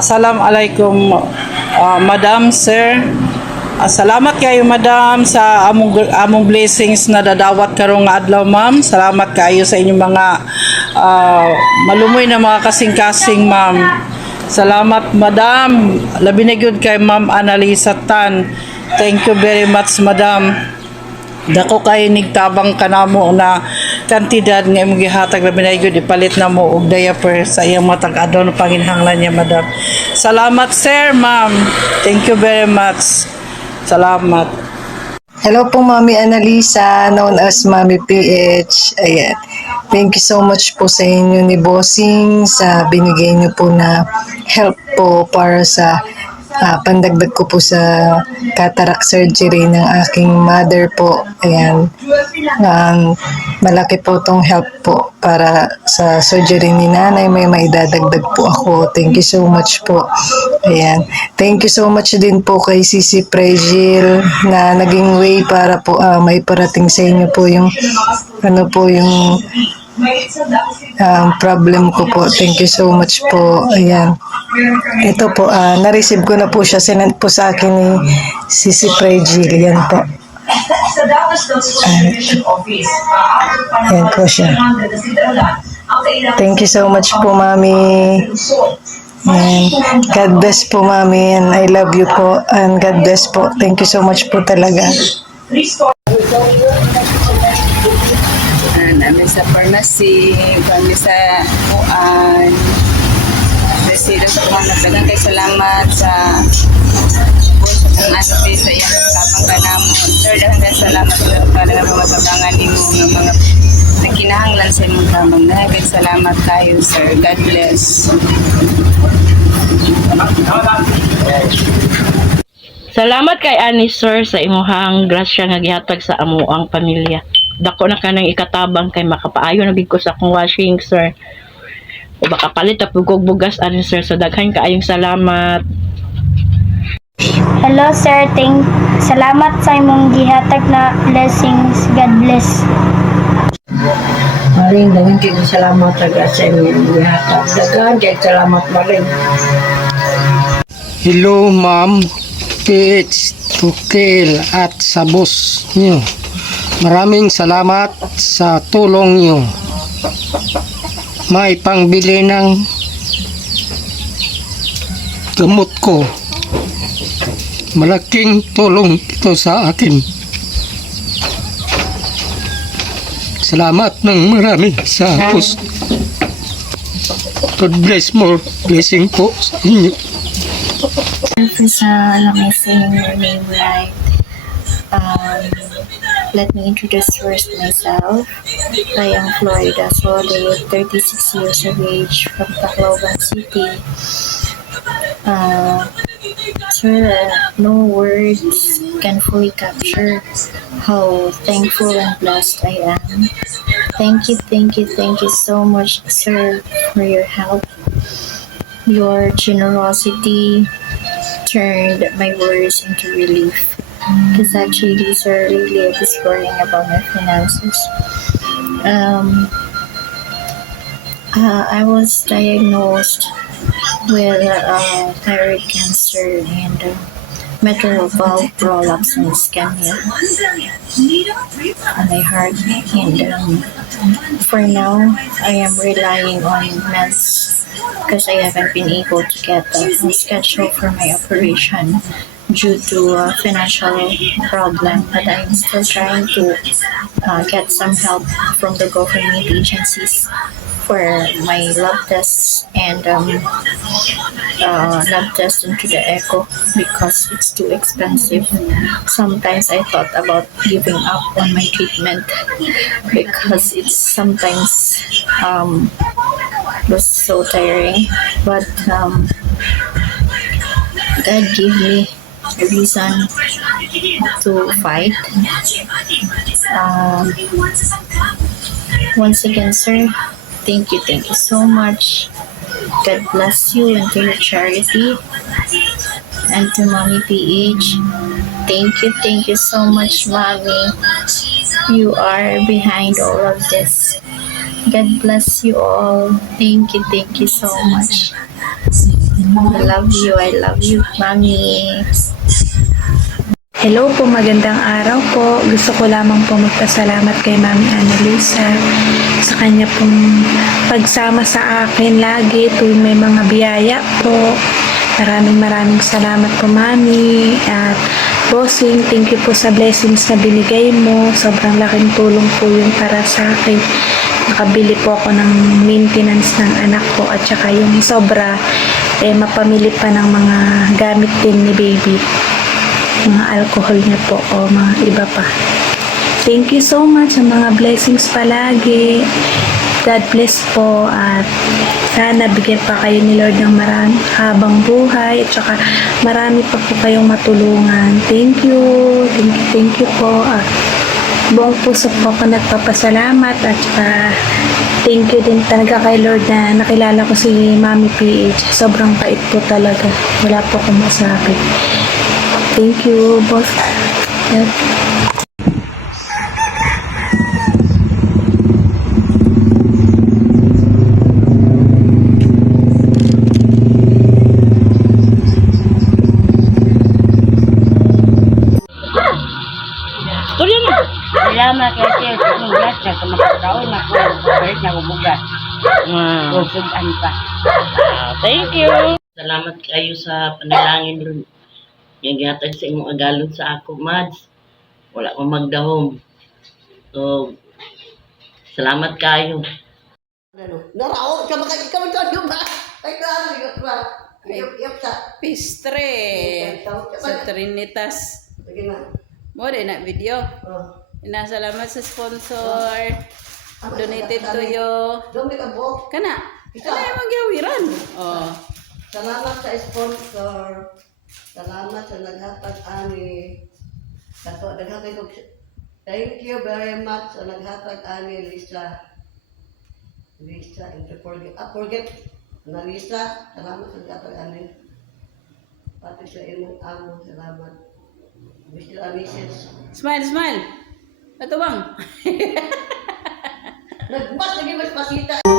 Assalamualaikum, Madam, Sir. Salamat kayo, Madam, sa among blessings na dadawat karong nga adlaw, Ma'am. Salamat kayo sa inyong mga malumoy na mga kasing-kasing, Ma'am. Salamat, Madam. Labi na gyud kay Ma'am Annalisa Tan. Thank you very much, Madam. Dako kay nigtabang kanamo na kantidad nga imong gihatag labi na gyud ipalit na mo og diaper sa iyang matag adlaw na panginhanglan niya, Madam. Salamat, Sir, Ma'am. Thank you very much. Salamat. Hello po, Mami Annalisa, known as Mami PH. Ayan. Thank you so much po sa inyo ni Bossing sa binigay niyo po na help po para sa pandagdag ko po sa cataract surgery ng aking mother po. Ayan. Malaki po tong help po para sa surgery ni nanay. May maidadagdag po ako. Thank you so much po. Ayan. Thank you so much din po kay Sisi Prejil na naging way para po may parating sa inyo po yung yung problem ko po. Thank you so much po. Ayan. Ito po, na-receive ko na po siya. Sinend po sa akin ni Sisi Prejil. Yan po. Ayan po siya. Thank you so much po, Mami. And God bless po, Mami. And I love you po. And God bless po. Thank you so much po talaga. Kami sa pharmacy, kami sa Muan, Presido sa mga nagdagang kay salamat sa ate sa iyang kapang kanamo. Sir, dahan salamat sa para na matabangan ni mo ng mga nakinahanglan sa imong kamang na. Kay salamat kayo, sir. God bless. Salamat kay ani, sir, sa imuhang grasya nga gihatag sa amuang pamilya. Dako na kanang ikatabang kay makapaayo na gid ko sa akong washing, sir. O baka palit og bugas ani, sir. So daghan kaayong salamat. Hello, sir. Salamat sa imong gihatag na blessings. God bless. Maring daghan kay salamat taga sa imong gihatag. Daghan kay salamat maring. Hello, Ma'am PH Tukil at sa boss niyo. Maraming salamat sa tulong niyo. May pangbili ng gamot ko. Malaking tulong ito sa akin. Salamat ng marami sa boss. God bless, more blessing po sa inyo. Let me saying your name right. Let me introduce first myself. I am Florida Sole, 36 years of age, from Tacloban City. Sir, no words can fully capture how thankful and blessed I am. Thank you so much, sir, for your help. Your generosity turned my worries into relief. Because actually, sir, really I was worrying about my finances. I was diagnosed with thyroid cancer and mitral valve prolapse and ischemia on my heart. And for now, I am relying on meds because I haven't been able to get a schedule for my operation due to a financial problem, but I'm still trying to get some help from the government agencies for my lab tests and lab tests into the echo because it's too expensive. Sometimes I thought about giving up on my treatment because it's sometimes was so tiring, but God gave me a reason to fight. Once again, sir, thank you so much. God bless you and to your charity. And to Mommy PH, thank you so much, Mommy. You are behind all of this. God bless you all. Thank you so much. I love you, Mommy. Hello po, magandang araw po. Gusto ko lamang po magpasalamat kay Mami Annalisa sa kanya pong pagsama sa akin lagi tuwing may mga biyaya po. Maraming salamat po, Mami. At Bossing, thank you po sa blessings na binigay mo. Sobrang laking tulong po yun para sa akin. Nakabili po ako ng maintenance ng anak ko at saka yung sobra, mapamili pa ng mga gamit din ni baby. Mga alcohol niya po o mga iba pa. Thank you so much sa mga blessings palagi. God bless po at sana bigyan pa kayo ni Lord ng marami habang buhay at saka marami pa po kayong matulungan. Thank you po. Buong puso po ako nagpapasalamat at saka thank you din talaga kay Lord na nakilala ko si Mami PH. Sobrang bait po talaga. Wala po akong masabi. Thank you, boss. Yeah. Tuloy na. Salamat kay Sir sa inyong grasya sa makataon na ko. Balik na ko bugas. Susugan pa. Thank you. Salamat kayo sa panalangin ron. Yung ginatag sa imong agalon sa ako, Mads. Wala ko magdahom. So, salamat kayo. Narao ka maka ikaw ito ba? Ay grabe ka ba? Yop sa. Pistre sa Trinitas. Sige na. Mo rin na video. Inasalamat sa sponsor. Donated to you. Dumi ka bo. Kana. Kana yung magyawiran. Oh. Salamat sa sponsor. Salamat sa naghatag ani. Kato naghatag ko. Thank you very much sa naghatag ani Lisa. Lisa, forget na Lisa. Salamat sa naghatag ani. Pati sa imong amo, salamat. Mr. Mrs. Smile. Ito bang? Nagmas lagi mas pasita.